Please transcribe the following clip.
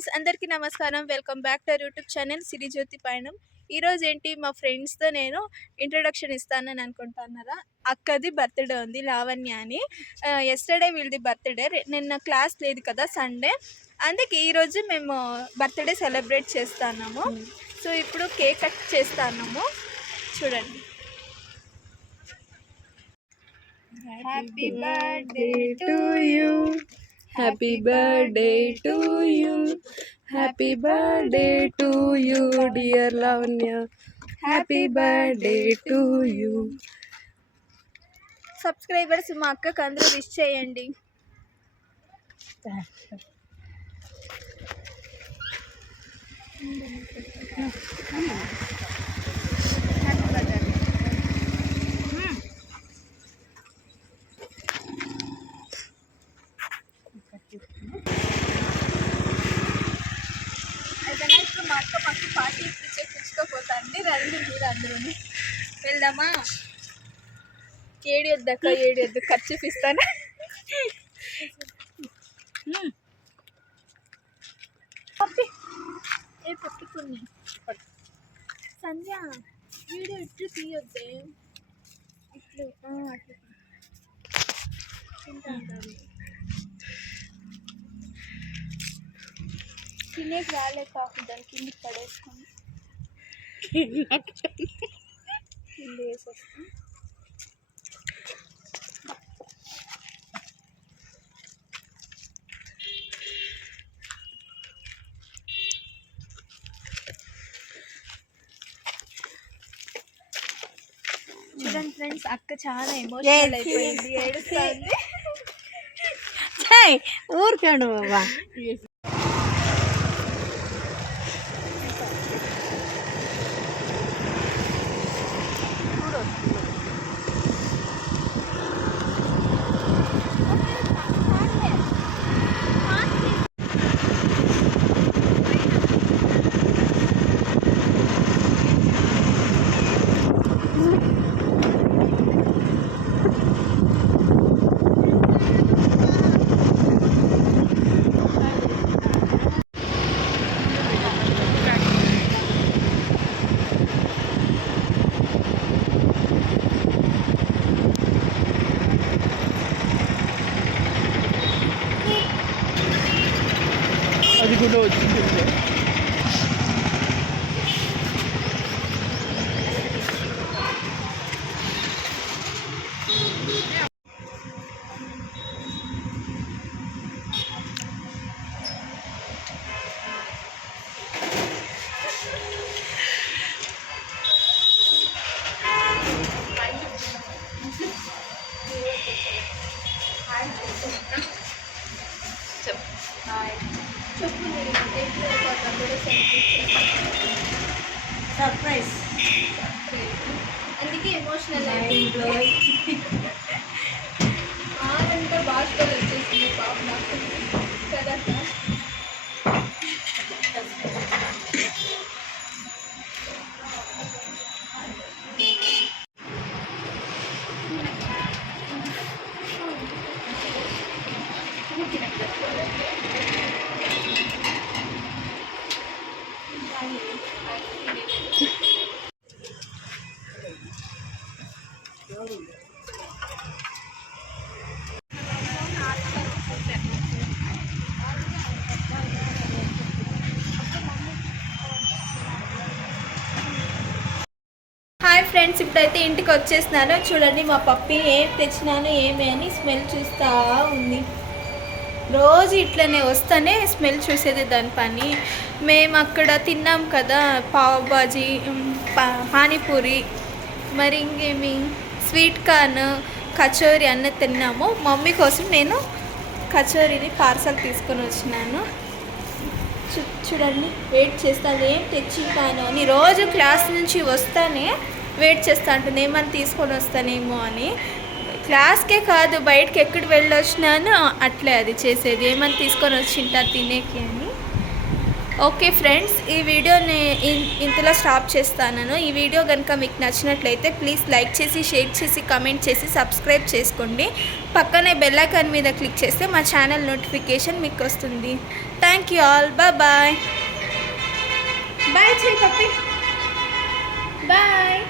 Friends, అందరికీ నమస్కారం. Welcome back to YouTube channel Sirijyothi పయనం. ఈరోజు ఏంటి మా ఫ్రెండ్స్తో నేను ఇంట్రొడక్షన్ ఇస్తానని అనుకుంటున్నారా. అక్కది బర్త్డే ఉంది, లావణ్య అని. ఎస్టర్డే వీళ్ళది బర్త్డే. నిన్న క్లాస్ లేదు కదా, సండే. అందుకే ఈరోజు మేము బర్త్డే సెలబ్రేట్ చేస్తున్నాము. సో ఇప్పుడు కేక్ కట్ చేస్తున్నాము, చూడండి. Happy birthday to you, happy birthday to you, happy birthday to you dear Lavanya, happy birthday to you. Subscribers మా అక్కకు అందరూ విష్ చేయండి. ఇప్పుడు మా అక్క మాకు పార్టీ తెచ్చుకోపోతాండి. రండి మీరు అందరూ వెళ్దామా. ఏడియొద్దక్క, ఏడియొద్దు, ఖర్చు చూపిస్తాను. పప్పి ఏ పప్పుకుని సంధ్య వీడియో ఇట్లు తీయొద్దే, ఇట్లు అట్లా తింటారు. తినేకి రాలే కాకు, దాని కిందికి పడేసుకొని కింద వేసేస్తాం. చూడండి ఫ్రెండ్స్, అక్క చాలా ఎమోషనల్ అయిపోయింది, ఏడుస్తుంది. ఊరికాడు బాబా. అది కూడా వచ్చింది. సర్ప్రైజ్, అందుకే ఎమోషనల్ అయిపోయింది. ఆనంద బాష్పాలు వచ్చేసింది పాప నాకు కదా. హాయ్ ఫ్రెండ్స్, ఇప్పుడైతే ఇంటికి వచ్చేసినాను. చూడండి మా పప్పి ఏం తెచ్చినాను ఏమి అని స్మెల్ చూస్తూ ఉంది. రోజు ఇట్లనే వస్తేనే స్మెల్ చూసేది దాని పని. మేము అక్కడ తిన్నాం కదా పావ్ బాజీ, పానీపూరి, మరి ఇంకేమి స్వీట్ కార్న్, కచోరీ అన్నీ తిన్నాము. మమ్మీ కోసం నేను కచోరీని పార్సల్ తీసుకొని వచ్చినాను. చూడండి, వెయిట్ చేస్తాను ఏం తెచ్చింటాను అని. రోజు క్లాస్ నుంచి వస్తానే వెయిట్ చేస్తా ఉంటుంది, ఏమని తీసుకొని వస్తానేమో అని. క్లాస్కే కాదు, బయటకి ఎక్కడికి వెళ్ళొచ్చినాను అట్లే అది చేసేది, ఏమని తీసుకొని వచ్చింటా తినేకి అని. ఓకే ఫ్రెండ్స్, ఈ వీడియోని ఇంతలో స్టాప్ చేస్తాను. ఈ వీడియో కనుక మీకు నచ్చినట్లయితే ప్లీజ్ లైక్ చేసి, షేర్ చేసి, కామెంట్ చేసి, సబ్స్క్రైబ్ చేసుకోండి. పక్కనే బెల్ ఐకాన్ మీద క్లిక్ చేస్తే మా ఛానల్ నోటిఫికేషన్ మీకు వస్తుంది. Thank you all. Bye bye. Bye చెయ్యి పప్పి. బాయ్.